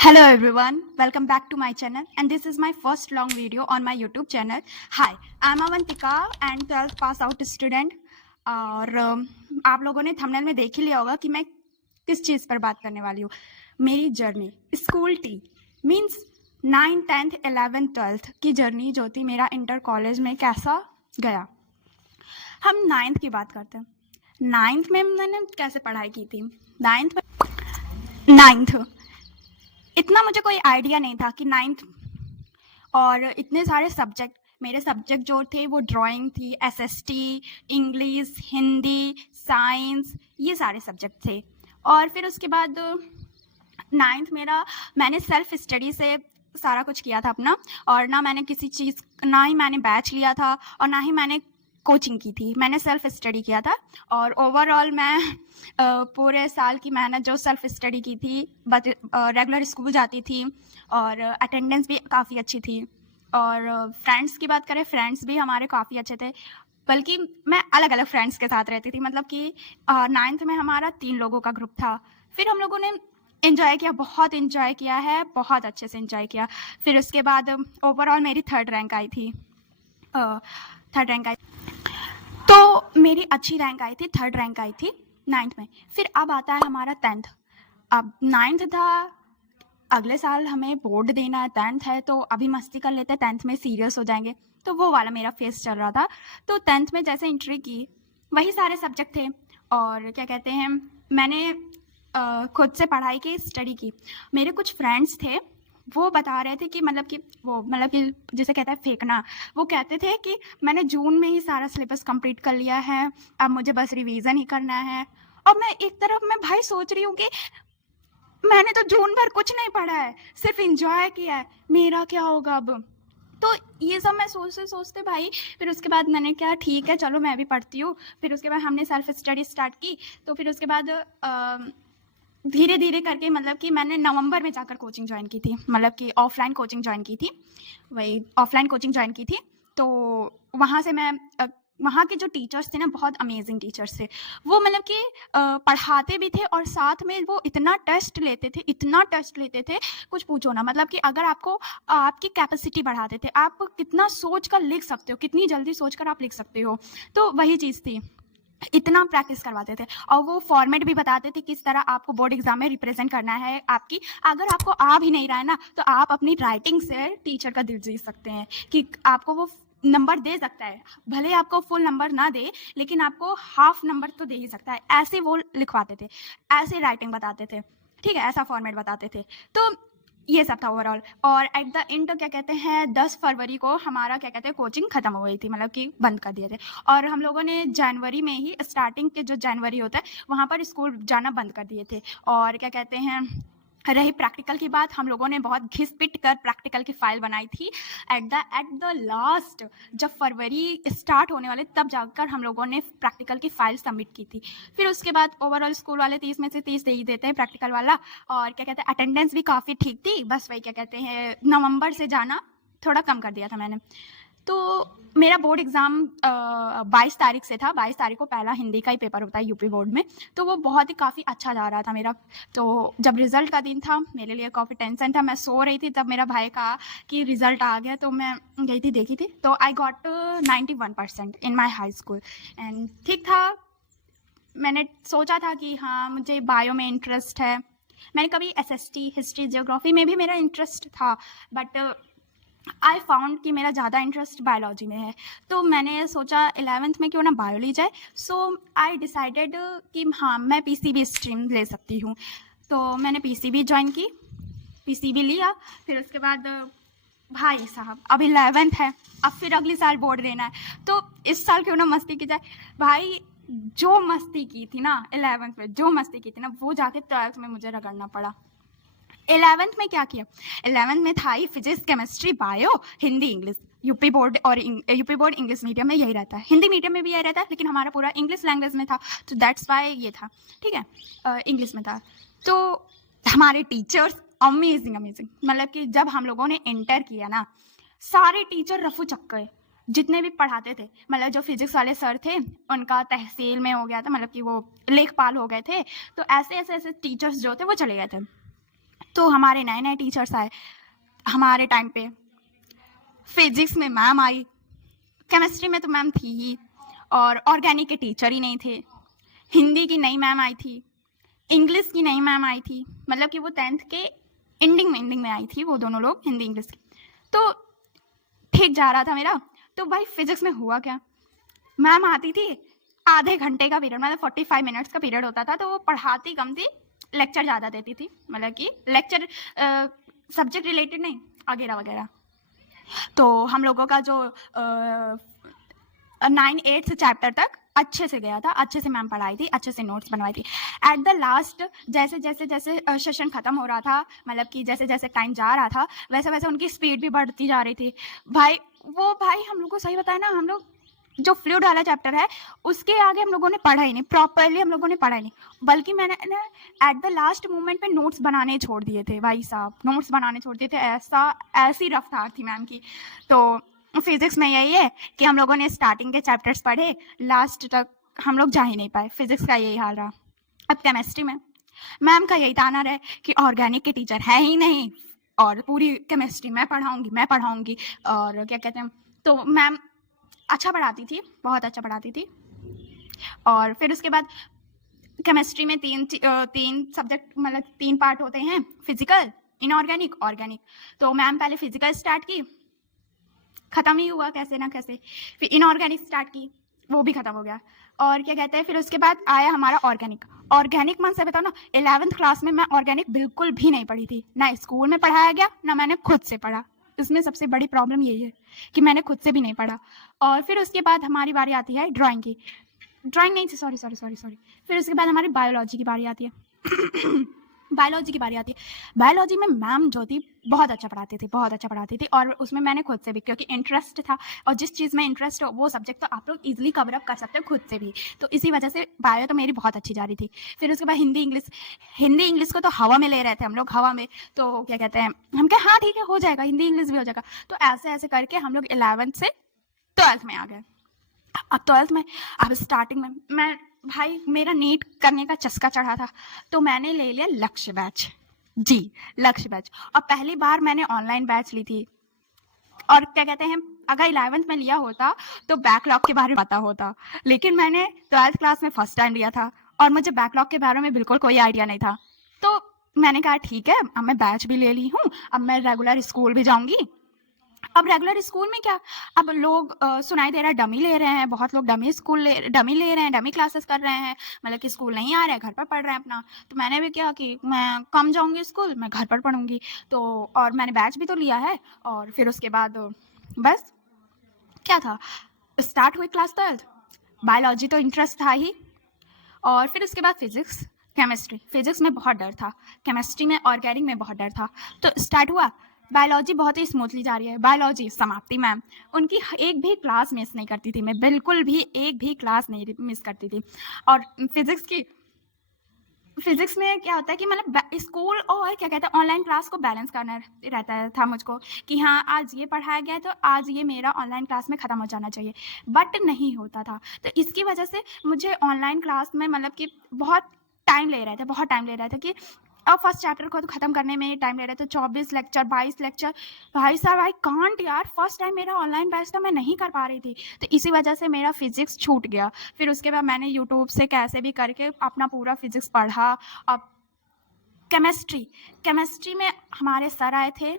Hello everyone, welcome back to my channel and this is my first long video on my YouTube channel. Hi, I'm Avantika and 12th pass out student और आप लोगों ने thumbnail में देख ही लिया होगा कि मैं किस चीज़ पर बात करने वाली हूँ। मेरी journey school T means 9th 10th 11th 12th की जर्नी जो थी मेरा इंटर कॉलेज में कैसा गया। हम 9th की बात करते हैं। 9th में मैंने कैसे पढ़ाई की थी। 9th इतना मुझे कोई आइडिया नहीं था कि 9th और इतने सारे सब्जेक्ट मेरे सब्जेक्ट जो थे वो ड्राइंग थी, एसएसटी, इंग्लिश, हिंदी, साइंस, ये सारे सब्जेक्ट थे। और फिर उसके बाद 9th मैंने सेल्फ स्टडी से सारा कुछ किया था अपना, और ना मैंने किसी चीज़ ना ही मैंने बैच लिया था और ना ही मैंने कोचिंग की थी। मैंने सेल्फ स्टडी किया था और ओवरऑल मैं पूरे साल की मेहनत जो सेल्फ स्टडी की थी, बट रेगुलर स्कूल जाती थी और अटेंडेंस भी काफ़ी अच्छी थी। और फ्रेंड्स की बात करें, फ्रेंड्स भी हमारे काफ़ी अच्छे थे, बल्कि मैं अलग अलग फ्रेंड्स के साथ रहती थी। मतलब कि 9th में हमारा 3 लोगों का ग्रुप था। फिर हम लोगों ने इन्जॉय किया, बहुत इन्जॉय किया है, बहुत अच्छे से इन्जॉय किया। फिर उसके बाद ओवरऑल मेरी 3rd रैंक आई थी। 3rd रैंक आई तो मेरी अच्छी रैंक आई थी, 3rd रैंक आई थी 9th में। फिर अब आता है हमारा 10th। अब 9th था, अगले साल हमें बोर्ड देना है, 10th है तो अभी मस्ती कर लेते हैं, 10th में सीरियस हो जाएंगे। तो वो वाला मेरा फेस चल रहा था। तो 10th में जैसे एंट्री की, वही सारे सब्जेक्ट थे और क्या कहते हैं, मैंने खुद से पढ़ाई की, स्टडी की। मेरे कुछ फ्रेंड्स थे, वो बता रहे थे कि मतलब कि जिसे कहता है फेंकना। वो कहते थे कि मैंने जून में ही सारा सिलेबस कंप्लीट कर लिया है, अब मुझे बस रिवीजन ही करना है। और मैं एक तरफ मैं भाई सोच रही हूँ कि मैंने तो जून भर कुछ नहीं पढ़ा है, सिर्फ एंजॉय किया है, मेरा क्या होगा अब। तो ये सब मैं सोचते सोचते भाई, फिर उसके बाद मैंने क्या, ठीक है चलो मैं भी पढ़ती हूँ। फिर उसके बाद हमने सेल्फ स्टडी स्टार्ट की। तो फिर उसके बाद धीरे धीरे करके, मतलब कि मैंने नवंबर में जाकर कोचिंग ज्वाइन की थी, मतलब कि ऑफलाइन कोचिंग ज्वाइन की थी। वही ऑफलाइन कोचिंग ज्वाइन की थी। तो वहाँ से मैं वहाँ के जो टीचर्स थे ना, बहुत अमेजिंग टीचर्स थे। वो मतलब कि पढ़ाते भी थे और साथ में वो इतना टेस्ट लेते थे, कुछ पूछो ना। मतलब कि अगर आपको आपकी कैपेसिटी बढ़ाते थे, आप कितना सोच कर लिख सकते हो, कितनी जल्दी सोच कर आप लिख सकते हो, तो वही चीज़ थी। इतना प्रैक्टिस करवाते थे और वो फॉर्मेट भी बताते थे किस तरह आपको बोर्ड एग्जाम में रिप्रेजेंट करना है। आपकी अगर आपको आ भी नहीं रहा है ना, तो आप अपनी राइटिंग से टीचर का दिल जीत सकते हैं कि आपको वो नंबर दे सकता है। भले आपको फुल नंबर ना दे, लेकिन आपको हाफ नंबर तो दे ही सकता है। ऐसे वो लिखवाते थे, ऐसे राइटिंग बताते थे, ठीक है, ऐसा फॉर्मेट बताते थे। तो ये सब था ओवरऑल। और एट द एंड क्या कहते हैं, 10 फरवरी को हमारा क्या कहते हैं कोचिंग खत्म हो गई थी, मतलब कि बंद कर दिए थे। और हम लोगों ने जनवरी में ही, स्टार्टिंग के जो जनवरी होता है, वहाँ पर स्कूल जाना बंद कर दिए थे। और क्या कहते हैं, रही प्रैक्टिकल की बात, हम लोगों ने बहुत घिस पिट कर प्रैक्टिकल की फाइल बनाई थी। एट द लास्ट, जब फरवरी स्टार्ट होने वाले, तब जाकर हम लोगों ने प्रैक्टिकल की फाइल सबमिट की थी। फिर उसके बाद ओवरऑल स्कूल वाले 30 में से 30 दे ही देते हैं प्रैक्टिकल वाला। और क्या कहते हैं, अटेंडेंस भी काफ़ी ठीक थी, बस वही क्या कहते हैं, नवंबर से जाना थोड़ा कम कर दिया था मैंने। तो मेरा बोर्ड एग्ज़ाम 22 तारीख से था। 22 तारीख को पहला हिंदी का ही पेपर होता है यूपी बोर्ड में। तो वो बहुत ही काफ़ी अच्छा जा रहा था मेरा। तो जब रिज़ल्ट का दिन था, मेरे लिए काफ़ी टेंशन था। मैं सो रही थी, तब मेरा भाई कहा कि रिज़ल्ट आ गया। तो मैं गई थी, देखी थी, तो I got 91% in my high school and ठीक था। मैंने सोचा था कि हाँ, मुझे बायो में इंटरेस्ट है। मैंने कभी एसएसटी, हिस्ट्री, जियोग्राफी में भी मेरा इंटरेस्ट था, बट आई फाउंड कि मेरा ज़्यादा इंटरेस्ट बायोलॉजी में है। तो मैंने सोचा 11th में क्यों ना बायो ली जाए। सो आई डिसाइडेड कि हाँ, मैं पीसीबी स्ट्रीम ले सकती हूँ। तो मैंने पीसीबी ज्वाइन की, पीसीबी लिया। फिर उसके बाद भाई साहब, अब 11th है, अब फिर अगले साल बोर्ड देना है, तो इस साल क्यों ना मस्ती की जाए। भाई, जो मस्ती की थी ना 11th में, जो मस्ती की थी ना, वो जाके 12th में मुझे रगड़ना पड़ा। 11th में क्या किया, 11th में था ही physics, chemistry, bio, Hindi, English. UP board English medium में यही रहता है, हिंदी मीडियम में भी यही रहता है, लेकिन हमारा पूरा इंग्लिश लैंग्वेज में था, तो दैट्स वाई ये था, ठीक है, इंग्लिश में था। तो हमारे टीचर्स अमेजिंग, मतलब कि जब हम लोगों ने एंटर किया ना, सारे टीचर रफू चक्कर, जितने भी पढ़ाते थे, मतलब जो फिजिक्स वाले सर थे, उनका तहसील में हो गया था, मतलब कि वो लेखपाल हो गए थे। तो ऐसे टीचर्स जो थे वो चले गए थे। तो हमारे नए नए टीचर्स आए हमारे टाइम पे। फिजिक्स में मैम आई, केमिस्ट्री में तो मैम थी ही, और ऑर्गेनिक के टीचर ही नहीं थे। हिंदी की नई मैम आई थी, इंग्लिश की नई मैम आई थी, मतलब कि वो 10th के एंडिंग में आई थी वो दोनों लोग, हिंदी इंग्लिश की। तो ठीक जा रहा था मेरा। तो भाई फिजिक्स में हुआ क्या, मैम आती थी, आधे घंटे का पीरियड, मतलब 45 मिनट्स का पीरियड होता था, तो वो पढ़ाती कम थी, लेक्चर ज़्यादा देती थी, मतलब कि लेक्चर सब्जेक्ट रिलेटेड नहीं, वगैरह वगैरह। तो हम लोगों का जो 9-8 चैप्टर तक अच्छे से गया था, अच्छे से मैम पढ़ाई थी, अच्छे से नोट्स बनवाई थी। एट द लास्ट जैसे जैसे जैसे सेशन ख़त्म हो रहा था, मतलब कि जैसे जैसे टाइम जा रहा था, वैसे वैसे उनकी स्पीड भी बढ़ती जा रही थी। भाई हम लोग को सही बताया ना, हम लोग जो फ्लूइड वाला चैप्टर है उसके आगे हम लोगों ने पढ़ा ही नहीं, प्रॉपरली हम लोगों ने पढ़ा ही नहीं, बल्कि मैंने एट द लास्ट मोमेंट पे नोट्स बनाने छोड़ दिए थे। भाई साहब नोट्स बनाने छोड़ दिए थे, ऐसी रफ्तार थी मैम की। तो फिजिक्स में यही है कि हम लोगों ने स्टार्टिंग के चैप्टर्स पढ़े, लास्ट तक हम लोग जा ही नहीं पाए, फिजिक्स का यही हाल रहा। अब केमिस्ट्री में मैम का यही ताना रहे कि ऑर्गेनिक के टीचर है ही नहीं, और पूरी केमिस्ट्री मैं पढ़ाऊंगी। और क्या कहते हैं, तो मैम अच्छा पढ़ाती थी, बहुत अच्छा पढ़ाती थी। और फिर उसके बाद केमिस्ट्री में तीन सब्जेक्ट, मतलब 3 पार्ट होते हैं, फिजिकल, इनऑर्गेनिक, ऑर्गेनिक। तो मैम पहले फिजिकल स्टार्ट की, ख़त्म ही हुआ कैसे ना कैसे। फिर इनऑर्गेनिक स्टार्ट की, वो भी ख़त्म हो गया। और क्या कहते हैं, फिर उसके बाद आया हमारा ऑर्गेनिक मन से बताओ ना, 11th क्लास में मैं ऑर्गेनिक बिल्कुल भी नहीं पढ़ी थी, ना स्कूल में पढ़ाया गया, ना मैंने खुद से पढ़ा। इसमें सबसे बड़ी प्रॉब्लम यही है कि मैंने खुद से भी नहीं पढ़ा। और फिर उसके बाद हमारी बारी आती है ड्राइंग की, ड्राइंग नहीं, सॉरी। फिर उसके बाद हमारी बायोलॉजी की बारी आती है। बायोलॉजी में मैम जो थी बहुत अच्छा पढ़ाती थी, और उसमें मैंने खुद से भी, क्योंकि इंटरेस्ट था, और जिस चीज़ में इंटरेस्ट हो वो सब्जेक्ट तो आप लोग इजीली कवर अप कर सकते हो खुद से भी, तो इसी वजह से बायो तो मेरी बहुत अच्छी जा रही थी। फिर उसके बाद हिंदी इंग्लिश को तो हवा में ले रहे थे हम लोग, हवा में। तो क्या कहते हैं, हम कहे हाँ ठीक है, हो जाएगा, हिंदी इंग्लिश भी हो जाएगा। तो ऐसे ऐसे करके हम लोग 11th से 12th में आ गए। अब 12th में, अब स्टार्टिंग में मैं, भाई मेरा नीट करने का चस्का चढ़ा था, तो मैंने ले लिया लक्ष्य बैच। जी, लक्ष्य बैच। और पहली बार मैंने ऑनलाइन बैच ली थी। और क्या कहते हैं, अगर 11th में लिया होता तो बैकलॉग के बारे में पता होता, लेकिन मैंने 12th क्लास में फर्स्ट टाइम लिया था, और मुझे बैकलॉग के बारे में बिल्कुल कोई आइडिया नहीं था। तो मैंने कहा ठीक है, अब मैं बैच भी ले ली हूँ, अब मैं रेगुलर स्कूल भी जाऊँगी। अब रेगुलर स्कूल में क्या, अब लोग सुनाई दे रहा है डमी ले रहे हैं, बहुत लोग डमी ले रहे हैं, डमी क्लासेस कर रहे हैं, मतलब कि स्कूल नहीं आ रहे हैं, घर पर पढ़ रहे हैं अपना। तो मैंने भी किया कि मैं कम जाऊंगी स्कूल, मैं घर पर पढ़ूंगी। तो और मैंने बैच भी तो लिया है। और फिर उसके बाद बस क्या था, स्टार्ट हुई क्लास 12th। बायोलॉजी तो इंटरेस्ट था ही, और फिर उसके बाद फिजिक्स में बहुत डर था, केमिस्ट्री में, ऑर्गेनिक में बहुत डर था। तो स्टार्ट हुआ, बायोलॉजी बहुत ही स्मूथली जा रही है। बायोलॉजी समाप्ति मैम, उनकी एक भी क्लास मिस नहीं करती थी मैं, बिल्कुल भी एक भी क्लास नहीं मिस करती थी। और फिजिक्स में क्या होता है कि मतलब स्कूल और क्या कहते हैं ऑनलाइन क्लास को बैलेंस करना रहता था मुझको, कि हाँ आज ये पढ़ाया गया है तो आज ये मेरा ऑनलाइन क्लास में ख़त्म हो जाना चाहिए, बट नहीं होता था। तो इसकी वजह से मुझे ऑनलाइन क्लास में मतलब कि बहुत टाइम ले रहे थे कि अब फर्स्ट चैप्टर को तो ख़त्म करने में टाइम ले रहे थे, 24 लेक्चर, 22 लेक्चर। भाई साहब आई कांट यार, फर्स्ट टाइम मेरा ऑनलाइन बैच था, मैं नहीं कर पा रही थी। तो इसी वजह से मेरा फिजिक्स छूट गया। फिर उसके बाद मैंने यूट्यूब से कैसे भी करके अपना पूरा फिजिक्स पढ़ा। अब केमिस्ट्री में हमारे सर आए थे,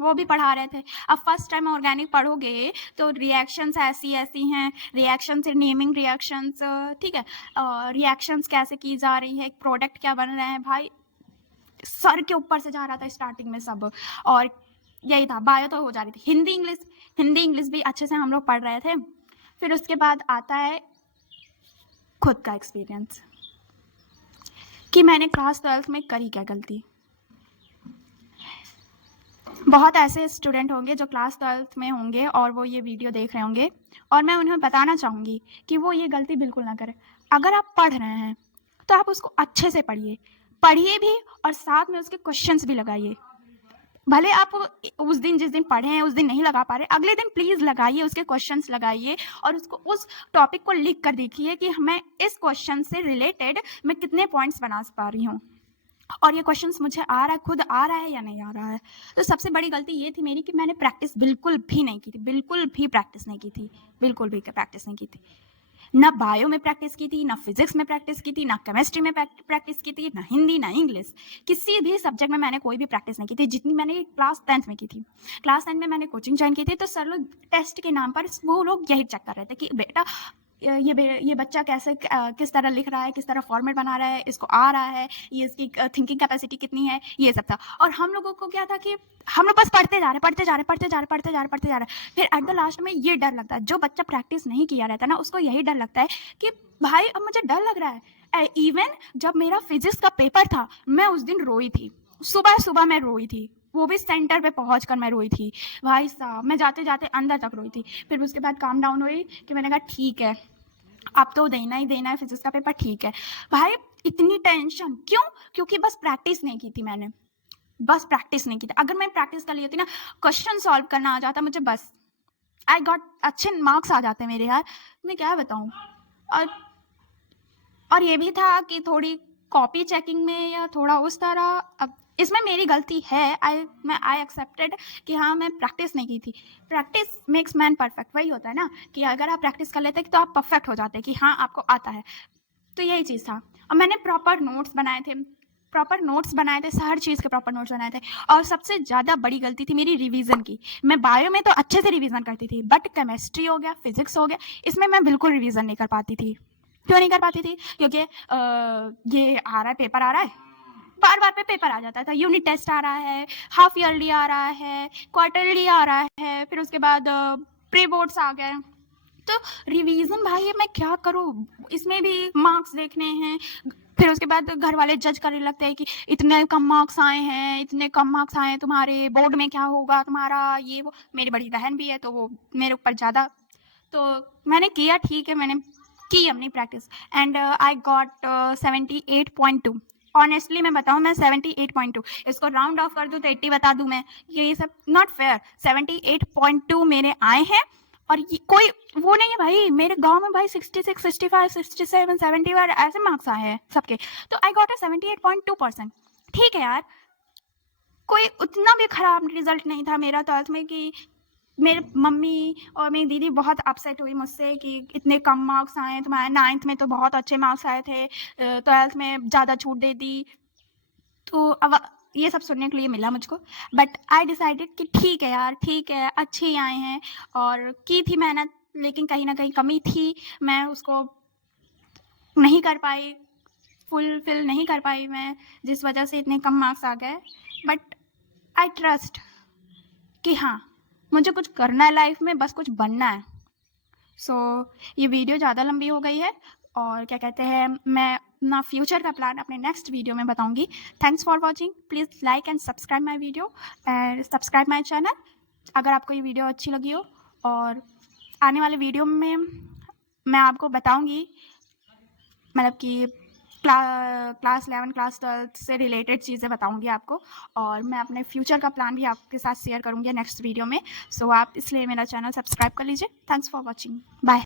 वो भी पढ़ा रहे थे। अब फर्स्ट टाइम ऑर्गेनिक पढ़ोगे तो रिएक्शंस ऐसी हैं, रिएक्शंस नेमिंग रिएक्शंस, ठीक है, रिएक्शंस कैसे की जा रही है, एक प्रोडक्ट क्या बन रहे हैं, भाई सर के ऊपर से जा रहा था स्टार्टिंग में सब। और यही था, बायो तो हो जा रही थी। हिंदी इंग्लिश भी अच्छे से हम लोग पढ़ रहे थे। फिर उसके बाद आता है खुद का एक्सपीरियंस, कि मैंने क्लास 12th में करी क्या गलती। बहुत ऐसे स्टूडेंट होंगे जो क्लास 12th में होंगे और वो ये वीडियो देख रहे होंगे, और मैं उन्हें बताना चाहूँगी कि वो ये गलती बिल्कुल ना करें। अगर आप पढ़ रहे हैं तो आप उसको अच्छे से पढ़िए भी, और साथ में उसके क्वेश्चंस भी लगाइए। भले आप उस दिन जिस दिन पढ़े हैं उस दिन नहीं लगा पा रहे, अगले दिन प्लीज़ लगाइए, उसके क्वेश्चंस लगाइए, और उसको उस टॉपिक को लिख कर देखिए कि मैं इस क्वेश्चन से रिलेटेड मैं कितने पॉइंट्स बना पा रही हूँ। और ये क्वेश्चंस मुझे आ रहा है, खुद आ रहा है या नहीं आ रहा है। तो सबसे बड़ी गलती ये थी मेरी कि मैंने प्रैक्टिस बिल्कुल भी नहीं की थी, बिल्कुल भी प्रैक्टिस नहीं की थी, बिल्कुल भी प्रैक्टिस नहीं की थी। ना बायो में प्रैक्टिस की थी, ना फिजिक्स में प्रैक्टिस की थी, ना केमिस्ट्री में प्रैक्टिस की थी, ना हिंदी, ना इंग्लिश, किसी भी सब्जेक्ट में मैंने कोई भी प्रैक्टिस नहीं की थी, जितनी मैंने क्लास 10th में की थी। क्लास 10th में मैंने कोचिंग ज्वाइन की थी, तो सर लोग टेस्ट के नाम पर वो लोग यही चेक कर रहे थे कि बेटा ये बच्चा कैसे किस तरह लिख रहा है, किस तरह फॉर्मेट बना रहा है, इसको आ रहा है, ये इसकी थिंकिंग कैपेसिटी कितनी है, ये सब था। और हम लोगों को क्या था कि हम लोग बस पढ़ते जा रहे। फिर एट द लास्ट में ये डर लगता है, जो बच्चा प्रैक्टिस नहीं किया रहता ना, उसको यही डर लगता है कि भाई अब मुझे डर लग रहा है। इवन जब मेरा फिजिक्स का पेपर था, मैं उस दिन रोई थी, सुबह मैं रोई थी, वो भी सेंटर पे पहुंचकर मैं रोई थी। भाई साहब, मैं जाते जाते अंदर तक रोई थी। फिर उसके बाद काम डाउन हुई कि मैंने कहा ठीक है, अब तो देना ही देना है फिजिक्स का पेपर, ठीक है। भाई इतनी टेंशन क्यों? क्योंकि बस प्रैक्टिस नहीं की थी मैंने, बस प्रैक्टिस नहीं की थी। अगर मैं प्रैक्टिस कर ली होती ना, क्वेश्चन सॉल्व करना आ जाता मुझे, बस आई गॉट अच्छे मार्क्स आ जाते मेरे यार, मैं क्या बताऊँ। और और ये भी था कि थोड़ी कॉपी चेकिंग में या थोड़ा उस तरह, अब इसमें मेरी गलती है, आई एक्सेप्टेड कि हाँ मैं प्रैक्टिस नहीं की थी। प्रैक्टिस मेक्स मैन परफेक्ट, वही होता है ना कि अगर आप प्रैक्टिस कर लेते तो आप परफेक्ट हो जाते कि हाँ आपको आता है। तो यही चीज़ था। और मैंने प्रॉपर नोट्स बनाए थे, हर चीज़ के प्रॉपर नोट्स बनाए थे। और सबसे ज़्यादा बड़ी गलती थी मेरी रिवीजन की। मैं बायो में तो अच्छे से रिवीजन करती थी, बट केमिस्ट्री हो गया, फिजिक्स हो गया, इसमें मैं बिल्कुल रिवीजन नहीं कर पाती थी। क्यों नहीं कर पाती थी? क्योंकि ये आ रहा है, पेपर आ रहा है, बार-बार पे पेपर आ जाता था। यूनिट टेस्ट आ रहा है, हाफ ईयरली आ रहा है, क्वार्टरली आ रहा है, फिर उसके बाद प्री बोर्ड्स आ गए। तो रिवीजन भाई मैं क्या करूँ? इसमें भी मार्क्स देखने हैं, फिर उसके बाद घर वाले जज करने लगते हैं कि इतने कम मार्क्स आए हैं, इतने कम मार्क्स आए हैं तुम्हारे, बोर्ड में क्या होगा तुम्हारा, ये वो। मेरी बड़ी बहन भी है तो वो मेरे ऊपर ज़्यादा, तो मैंने किया, ठीक है, मैंने की अपनी practice and I got 78.2। Honestly मैं बताऊँ, मैं 78.2, इसको राउंड ऑफ कर दूँ तो 80 बता दूँ मैं, ये सब नॉट फेयर। 78.2 मेरे आए हैं। और ये कोई वो नहीं है भाई, मेरे गांव में भाई 66, 65, 67, 71 ऐसे मार्क्स आए हैं सबके। तो आई गॉट 78.2%। ठीक है यार, कोई उतना भी खराब रिजल्ट नहीं था मेरा 12th में कि मेरे मम्मी और मेरी दीदी बहुत अपसेट हुई मुझसे कि इतने कम मार्क्स आए तुम्हारे, 9th में तो बहुत अच्छे मार्क्स आए थे, 12th में ज़्यादा छूट दे दी। तो अब ये सब सुनने के लिए मिला मुझको, बट आई डिसाइडेड कि ठीक है यार, ठीक है, अच्छे ही आए हैं। और की थी मेहनत, लेकिन कहीं ना कहीं कमी थी, मैं उसको नहीं कर पाई, फुलफिल नहीं कर पाई मैं, जिस वजह से इतने कम मार्क्स आ गए। बट आई ट्रस्ट कि हाँ मुझे कुछ करना है लाइफ में, बस कुछ बनना है। सो ये वीडियो ज़्यादा लंबी हो गई है, और क्या कहते हैं, मैं अपना फ्यूचर का प्लान अपने नेक्स्ट वीडियो में बताऊंगी। Thanks for watching, please like and subscribe my video and subscribe my channel अगर आपको ये वीडियो अच्छी लगी हो। और आने वाले वीडियो में मैं आपको बताऊंगी, मतलब कि क्लास 11 क्लास 12 से रिलेटेड चीज़ें बताऊंगी आपको, और मैं अपने फ्यूचर का प्लान भी आपके साथ शेयर करूंगी नेक्स्ट वीडियो में। सो आप इसलिए मेरा चैनल सब्सक्राइब कर लीजिए। Thanks for watching, bye.